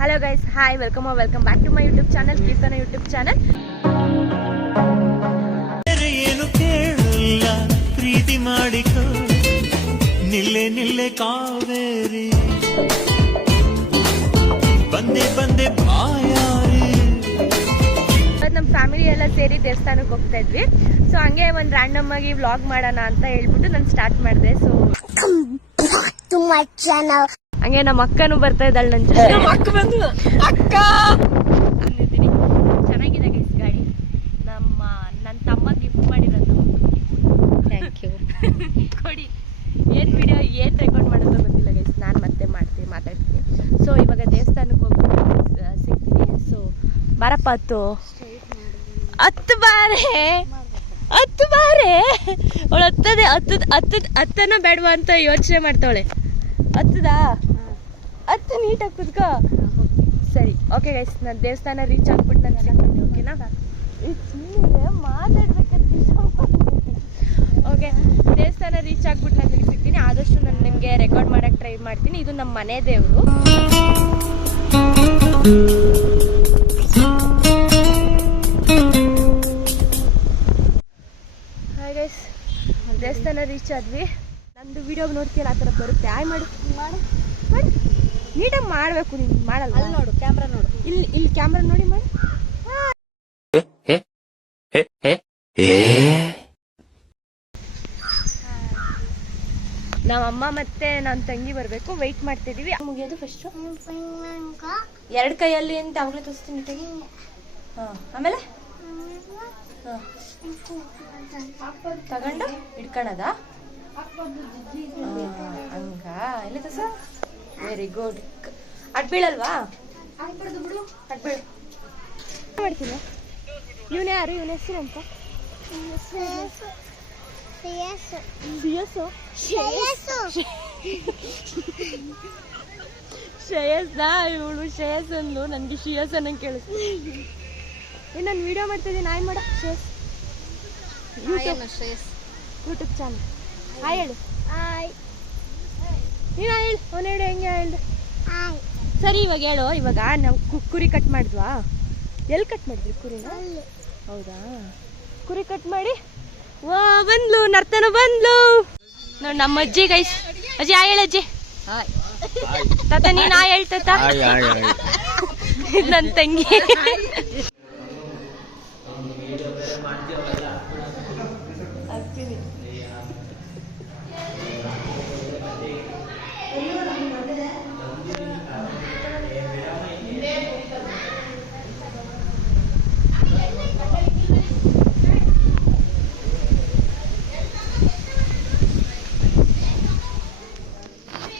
Hello guys, hi, welcome back to my YouTube channel, Keerthana YouTube channel. ಏನು ಕೇಳಲ್ಲ ಪ್ರೀತಿ ಮಾಡಿಕೋ ನಿಲ್ಲೆ ನಿಲ್ಲೆ ಕಾವೇರಿ ಬಂದೆ ಬಂದೆ ಬಾಯಾರಿ. ನಮ್ಮ ಫ್ಯಾಮಿಲಿ ಎಲ್ಲ ಸೇರಿ ದೇವಸ್ಥಾನಕ್ಕೆ ಹೋಗ್ತಾ ಇದ್ವಿ. ಸೊ ಹಂಗೆ ಒಂದು ರ್ಯಾಂಡಮ್ ಆಗಿ ವ್ಲಾಗ್ ಮಾಡೋಣ ಅಂತ ಹೇಳ್ಬಿಟ್ಟು ನಾನು ಸ್ಟಾರ್ಟ್ ಮಾಡಿದೆ. ಸೊ ಹಂಗೆ ನಮ್ಮ ಅಕ್ಕನೂ ಬರ್ತಾ ಇದ್ದಾಳೆ ನನ್ನ ಜೊತೆ. ಅಕ್ಕ ಅಂದಿದ್ದೀನಿ. ಚೆನ್ನಾಗಿದೆ ಗೈಸ್ ಗಾಡಿ. ನನ್ನ ತಮ್ಮ ಗಿಫ್ಟ್ ಮಾಡಿರೋದು. Thank you. ಕೊಡಿ. ಏನು ವಿಡಿಯೋ ಏನು ರೆಕಾರ್ಡ್ ಮಾಡೋದು ಗೊತ್ತಿಲ್ಲ ಗೈಸ್, ನಾನು ಮತ್ತೆ ಮಾತಾಡ್ತೀನಿ. ಸೊ ಇವಾಗ ದೇವಸ್ಥಾನಕ್ಕೆ ಹೋಗ್ಬಿಟ್ಟು ಸಿಗ್ತೀನಿ. ಸೊ ಬಾರಪ್ಪ ಹತ್ತು ಬಾರೆ ಅವಳು ಹತ್ತನ ಬೇಡವಾ ಅಂತ ಯೋಚನೆ ಮಾಡ್ತಾವಳೆ. ಹತ್ತು ನೀಟಾಗಿ ಕುತ್ಕೋ. ಸರಿ, ಓಕೆ ಗೈಸ್, ನಾನು ದೇವಸ್ಥಾನ ರೀಚ್ ಆಗ್ಬಿಟ್ಟು ನಾನು ಸಿಗ್ತೀನಿ. ಓಕೆನಾ? ಓಕೆ, ದೇವಸ್ಥಾನ ರೀಚ್ ಆಗ್ಬಿಟ್ಟು ನಾನು ನಿಮ್ಗೆ ಸಿಗ್ತೀನಿ. ಆದಷ್ಟು ನಾನು ನಿಮಗೆ ರೆಕಾರ್ಡ್ ಮಾಡೋಕ್ಕೆ ಟ್ರೈ ಮಾಡ್ತೀನಿ. ಇದು ನಮ್ಮ ಮನೆ ದೇವರು. ಹಾಯ್ ಗೈಸ್, ದೇವಸ್ಥಾನ ರೀಚ್ ಆದ್ವಿ. ನಂದು ವಿಡಿಯೋ ನೋಡ್ತೀಯಲ್ಲ, ಆ ಥರ ಬರುತ್ತೆ. ಆಯ್ ಮಾಡಿ ನೀಟಾಗಿ ಮಾಡಬೇಕು. ನೀನು ಮಾಡಲ್ಲ. ಅಲ್ಲಿ ನೋಡು, ಕ್ಯಾಮ್ರಾ ನೋಡು. ಇಲ್ಲಿ ಕ್ಯಾಮ್ರಾ ನೋಡಿ ಮಾಡಿ. ನಮ್ಮಮ್ಮ ಮತ್ತೆ ನನ್ನ ತಂಗಿ ಬರಬೇಕು. ವೆಯ್ಟ್ ಮಾಡ್ತಿದೀವಿ. ಮುಗಿಯೋದು ಫಸ್ಟ್ ಎರಡು ಕೈಯಲ್ಲಿ ಅಂತ ಅವಾಗಲೇ ತೋರಿಸ್ತೀನಿ ನೀಟಾಗಿ. ಆಮೇಲೆ ತಗೊಂಡು ಇಟ್ಕೊಳದ ಹಂಗ. ಎಲ್ಲಿ ತೋರ್ಸ. Very good. ಅಡ್ಬೀಳಲ್ವಾ? ಅಡ್ಬೀಳು ಮಾಡ್ತೀನಿ. ಇವನೇ ಯಾರು? ಇವನ ಹೆಸರು ಅಂತ ಶ್ರೇಯಸ್ನ. ಇವಳು ಶ್ರೇಯಸ್ ಅಂದ್ಲು, ನನಗೆ ಶ್ರೇಯಸ್ ಅನ್ನಂಗೆ ಕೇಳಿಸ್ತು. ನಾನು ವಿಡಿಯೋ ಮಾಡ್ತಿದ್ದೀನಿ. ನಾಯಿ ಮಾಡ ಶ್ರೇಯಸ್ ಯೂಟ್ಯೂಬ್ ಚಾನಲ್. ಹಾಯ್ ಹೇಳು. ನೀನು ಹೇಳು. ಅವನು ಹೇಳು. ಹೆಂಗೆ ಹೇಳ್ದೆ? ಸರಿ, ಇವಾಗ ಹೇಳು. ಇವಾಗ ನಾವು ಕುರಿ ಕಟ್ ಮಾಡಿದ್ವಾ? ಎಲ್ಲಿ ಕಟ್ ಮಾಡಿದ್ವಿ ಕುರಿನ? ಹೌದಾ? ಕುರಿ ಕಟ್ ಮಾಡಿ ಬಂದ್ಲು, ನರ್ತನ ಬಂದ್ಲು ನೋಡಿ ನಮ್ಮ ಅಜ್ಜಿ. ಗೈಸ್, ಅಜ್ಜಿ ಹಾಯ್ ಹೇಳು. ಅಜ್ಜಿ ತಾತ, ನೀನು ಹಾಯ್ ಹೇಳ್ತಾತ. ನನ್ನ ತಂಗಿ.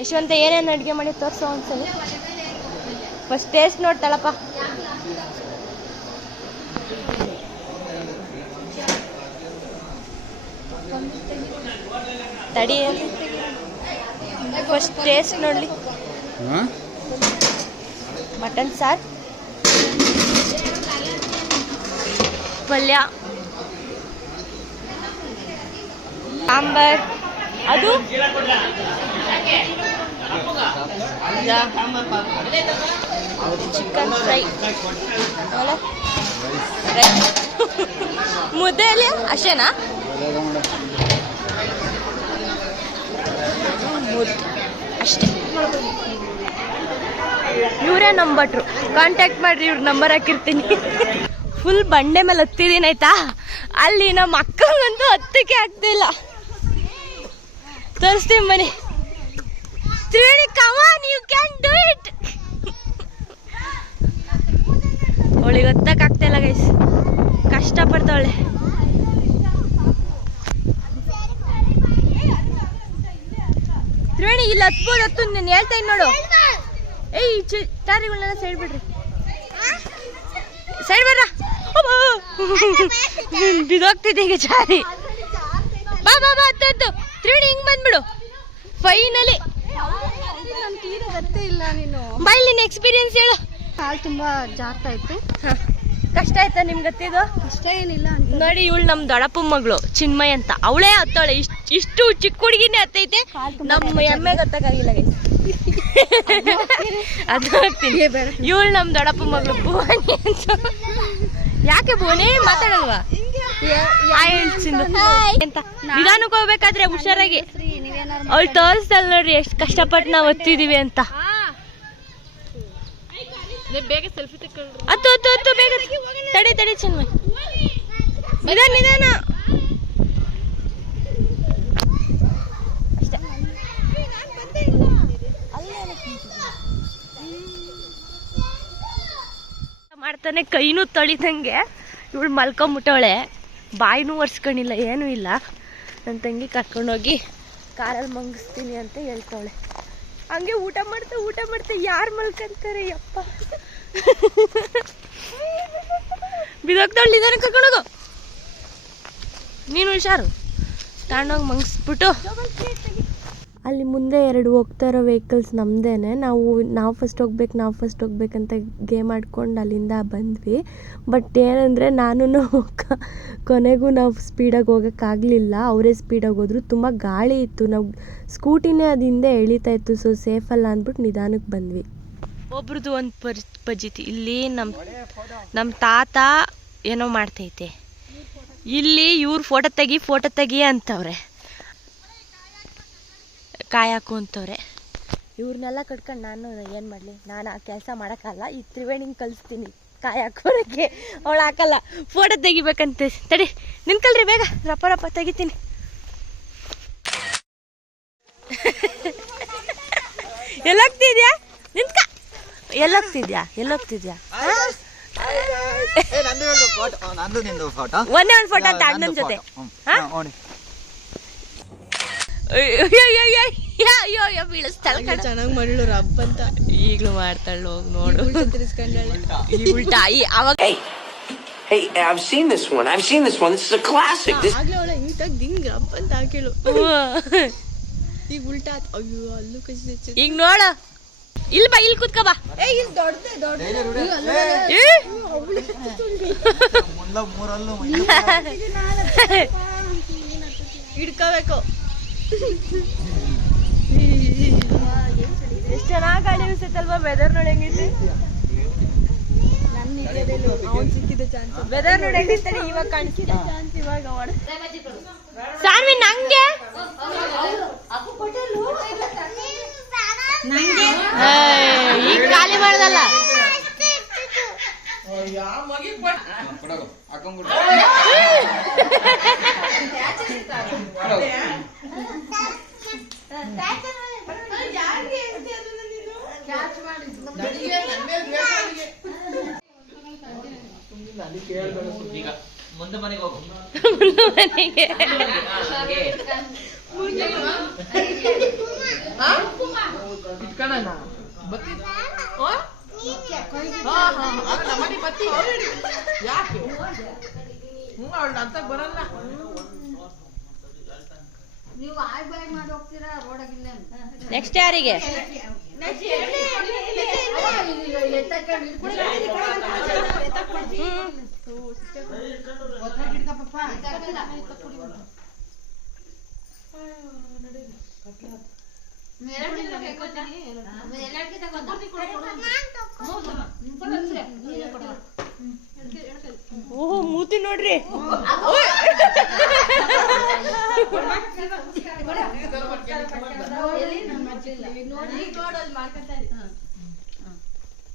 ಯಶವಂತ, ಏನೇನು ಅಡುಗೆ ಮಾಡಿ ತೋರಿಸೋ ಒಂದ್ಸಲಿ. ಫಸ್ಟ್ ಟೇಸ್ಟ್ ನೋಡ್ತಾಳಪ್ಪ. ತಡಿ, ಫಸ್ಟ್ ಟೇಸ್ಟ್ ನೋಡ್ಲಿ. ಮಟನ್ ಸಾರ್, ಪಲ್ಯ, ಸಾಂಬಾರ್, ಅದು ಚಿಕನ್ ಫ್ರೈ, ಮುದ್ದೆಯಲ್ಲಿ ಅಷ್ಟೇನಾ? ಅಷ್ಟೇ. ಇವರೇ ನಮ್ಮ ಭಟ್ರು. ಕಾಂಟ್ಯಾಕ್ಟ್ ಮಾಡ್ರಿ, ಇವ್ರ ನಂಬರ್ ಹಾಕಿರ್ತೀನಿ. ಫುಲ್ ಬಂಡೆ ಮೇಲೆ ಹತ್ತಿದ್ದೀನಿ ಆಯ್ತಾ. ಅಲ್ಲಿ ನಮ್ಮ ಅಕ್ಕಂಗಂತೂ ಹತ್ತಕ್ಕೆ ಆಗ್ತಿಲ್ಲ. ತೋರಿಸ್ತೀವಿ ಮನೆ. Triveni, come on, you can do it. ಅವಳಿಗೆ ಹತ್ತಕ್ಕೆ ಆಗ್ತಾಯಿಲ್ಲ ಗೈಸ್, ಕಷ್ಟಪಡ್ತಾವಳೆ. ತ್ರಿವೇಣಿ, ಇಲ್ಲಿ ಹತ್ಬೋದು. ಹತ್ತು ನೀನು ಹೇಳ್ತಾ ಇನ್ ನೋಡು. ಏಯ್, ಟಾರಿಗಳನ್ನೆಲ್ಲ ಸೈಡ್ ಬಿಡ್ರಿ. ಸೈಡ್ ಬರ್ರ. ಬಿದೋಗ್ತಿದ್ದೆ ಈಗ ಚಾರಿ. ಬಾ ಬಾ ಬಾ, ಹತ್ತು. ತ್ರಿವೇಣಿ, ಹಿಂಗ್ ಬಂದ್ಬಿಡು. ಫೈನಲಿ ಗೊತ್ತೇ ಇಲ್ಲ. ನೀನು ಬಾಯ್, ನಿನ್ನ ಎಕ್ಸ್ಪೀರಿಯನ್ಸ್ ಹೇಳು. ಕಾಲು ತುಂಬಾ ಜಾರ್ತಾ ಇತ್ತು. ಕಷ್ಟ ಆಯ್ತಾ ನಿಮ್ಗೆ ಗೊತ್ತಿದ್ದು? ಕಷ್ಟ ಏನಿಲ್ಲ ಅಂತ ನೋಡಿ. ಇವಳು ನಮ್ಮ ದೊಡ್ಡಪ್ಪ ಮಗಳು ಚಿನ್ಮಯ್ ಅಂತ, ಅವಳೇ ಹತ್ತಾಳೆ. ಇಷ್ಟು ಚಿಕ್ಕ ಹುಡುಗಿನೇ ಹತ್ತೈತೆ. ನಮ್ಮ ಎಮ್ಮೆ ಗೊತ್ತಾಗಿಲ್ಲ. ಅದು ಹೋಗ್ತೀನಿ. ಇವಳು ನಮ್ ದೊಡ್ಡಪ್ಪ ಮಗಳು ಭುವನಿ ಅಂತ. ಯಾಕೆ ಭುವನಿ ಮಾತಾಡಲ್ವಾ? ಅಂತ ನಿಧಾನಕ್ಕೆ ಹೋಗ್ಬೇಕಾದ್ರೆ ಹುಷಾರಾಗಿ. ಅವಳು ತೋರಿಸ್ದಲ್ ನೋಡ್ರಿ ಎಷ್ಟು ಕಷ್ಟಪಟ್ಟು ನಾವು ಓದ್ತಿದೀವಿ ಅಂತ. ಬೇಗ ಸೆಲ್ಫಿ ತಗೊಳ್ರಿ. ಹತ್ತು ಬೇಗ ತಡಿ ಚೆನ್ನ ನಿಧಾನ ಮಾಡ್ತಾನೆ. ಕೈನೂ ತೊಳಿದಂಗೆ ಇವಳು ಮಲ್ಕೊಂಬಿಟ್ಟವಳೆ. ಬಾಯಿನೂ ಒರ್ಸ್ಕೊಂಡಿಲ್ಲ, ಏನೂ ಇಲ್ಲ. ನನ್ನ ತಂಗಿ ಕರ್ಕೊಂಡೋಗಿ ಕಾರಲ್ಲಿ ಮಂಗಿಸ್ತೀನಿ ಅಂತ ಹೇಳ್ತಾವಳೆ. ಹಂಗೆ ಊಟ ಮಾಡ್ತಾ ಯಾರು ಮಲ್ಕೊಂತಾರೆ ಯಪ್ಪ. ಬಿದೋಗ್ತಾವಳು. ನಿಧಾನ ಕರ್ಕೊಂಡೋಗು. ನೀನು ಹುಷಾರು. ತಗೊಂಡೋಗಿ ಮಂಗಿಸ್ಬಿಟ್ಟು ಅಲ್ಲಿ ಮುಂದೆ 2 ಹೋಗ್ತಾ ಇರೋ ವೆಹಿಕಲ್ಸ್ ನಮ್ಮದೇನೆ. ನಾವು ಫಸ್ಟ್ ಹೋಗ್ಬೇಕಂತ ಗೇಮ್ ಆಡ್ಕೊಂಡು ಅಲ್ಲಿಂದ ಬಂದ್ವಿ. ಬಟ್ ಏನಂದರೆ ನಾನು ಕೊನೆಗೂ ನಾವು ಸ್ಪೀಡಾಗಿ ಹೋಗೋಕ್ಕಾಗಲಿಲ್ಲ. ಅವರೇ ಸ್ಪೀಡಾಗಿ ಹೋದ್ರು. ತುಂಬ ಗಾಳಿ ಇತ್ತು. ನಾವು ಸ್ಕೂಟಿನೇ ಅದು ಹಿಂದೆ ಎಳಿತಾ ಇತ್ತು. ಸೊ ಸೇಫಲ್ಲ ಅಂದ್ಬಿಟ್ಟು ನಿಧಾನಕ್ಕೆ ಬಂದ್ವಿ. ಒಬ್ರದ್ದು ಒಂದು ಪಜಿತಿ. ಇಲ್ಲಿ ನಮ್ಮ ತಾತ ಏನೋ ಮಾಡ್ತೈತೆ. ಇಲ್ಲಿ ಇವ್ರು ಫೋಟೋ ತೆಗಿ ಅಂತವ್ರೆ. ಕಾಯಾಕು ಅಂತವ್ರೆ. ಇವ್ರನ್ನೆಲ್ಲ ಕಟ್ಕೊಂಡು ನಾನು ಏನು ಮಾಡಲಿ? ನಾನು ಆ ಕೆಲಸ ಮಾಡೋಕ್ಕಲ್ಲ. ಈ ತ್ರಿವೇಣಿನ ಕಲಿಸ್ತೀನಿ ಕಾಯಾಕೋರಕ್ಕೆ. ಅವಳು ಹಾಕಲ್ಲ. ಫೋಟೋ ತೆಗಿಬೇಕಂತೆ. ತಡಿ ನಿಂತ್ಕೊಳ್ರಿ, ಬೇಗ ರಪ್ಪ ತೆಗಿತೀನಿ. ಎಲ್ಲೋಗ್ತಿದ್ಯಾ? ನಿಂತ್ಕ. ಎಲ್ಲೋಗ್ತಿದ್ಯಾ? ಒಂದೇ ಒಂದು ಫೋಟೋ ಅಂತ ಅಣ್ಣನ ಜೊತೆ. ಅಯ್ಯೋ ಬೀಳಿಸ್ತಾಳ. ಚೆನ್ನಾಗಿ ಮಾಡಲು ರಬ್ಬ ಅಂತ ಈಗಲೂ ಮಾಡ್ತಾಳೆ. ಹೋಗಿ ನೋಡು. ಉಲ್ಟಾ ಅವಾಗ Hey, I've seen this one. This is a classic. ಆಗ್ಲೇ ಅವಳ ಹಿಂಗಾಗಿ ದಿಂಗ್ ರಬ್ಬ ಅಂತ ಹಾಕಿಳು. ಈಗ ಉಲ್ಟಾ. ಅಯ್ಯೋ ಅಲ್ಲೂ ಕಸಿ. ಈಗ ನೋಡ. ಇಲ್ಲಿ ಬಾ, ಇಲ್ಲಿ ಕುತ್ಕೋ ಬಾ. ಹಿಡ್ಕೋಬೇಕು. ಎಷ್ಟು ಚೆನ್ನಾಗಿ ಗಾಳಿ ಬೀಸುತ್ತಲ್ವಾ? ವೆದರ್ ನೋಡಿ ಹೆಂಗೈತಿ. ವೆದರ್ ನೋಡಿ ಹೆಂಗೈತೆ. ಇವಾಗ ಕಾಣಿಸ್ತಿದೆ ಚಾನ್ಸ್. ಇವಾಗ ಸಾನ್ವಿ ನಂಗೆ ಈಗ ಖಾಲಿ ಮಾಡೋದಲ್ಲ. ಮುಂದೆ ಮನೆಗೆ ಹೋಗು. ಬರಲ್ಲ. ನೆಕ್ಸ್ಟ್ ಯಾರಿಗೆ? ಓಹೋ ಮೂತಿ ನೋಡ್ರಿ.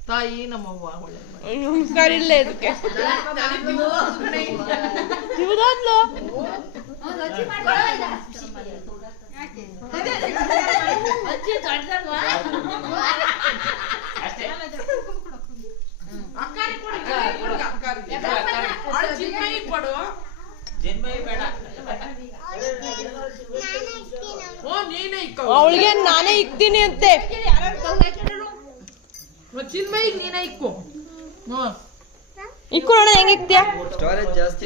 ತಾಯಿ ನಮ್ಮವ್ವ ನಮಸ್ಕಾರ ಇಲ್ಲ ಇದಕ್ಕೆ. ಇವುದಾದ್ಲು ಅವಳಿಗೆ ನಾನೇ ಇಕ್ತೀನಿ ಅಂತೆ. ಚಿನ್ಮಯಿ ನೀನೇ ಇಕ್ಕು. ಇಕ್ಕು ನೋಡ ಹೆಂಗ ಇಕ್ತಿಯ. ಸ್ಟೋರೇಜ್ ಜಾಸ್ತಿ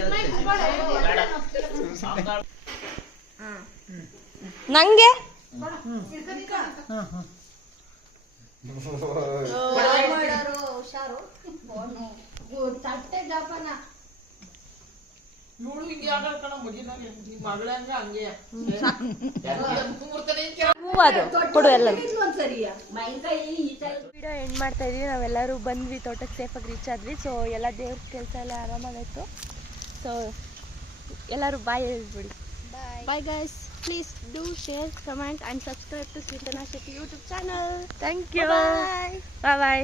ನಂಗೆ ಇವಳು ಹಿಂಗೆ ಆಗಲ್ ಕಣ ಮಗಿನಾಗ ಈ ಮಗಳ ಹಂಗ ಹಂಗೆ ಹೂವು ಅದು ಕೊಡು ಎಲ್ಲ ವಿಡಿಯೋ ಎಂಡ್ ಮಾಡ್ತಾ ಇದೀವಿ. ನಾವೆಲ್ಲರೂ ಬಂದ್ವಿ, ತೋಟಕ್ಕೆ ಸೇಫಾಗಿ ರೀಚ್ ಆದ್ವಿ. ಸೊ ಎಲ್ಲ ದೇವ್ರ ಕೆಲಸ ಎಲ್ಲ ಆರಾಮಾಗಾಯ್ತು. ಸೊ ಎಲ್ಲರೂ ಬಾಯ್ ಹೇಳ್ಬಿಡಿ. Bye guys. Please do share, comment and subscribe to Sweetana Shetty YouTube channel. Thank you. Bye. Bye bye.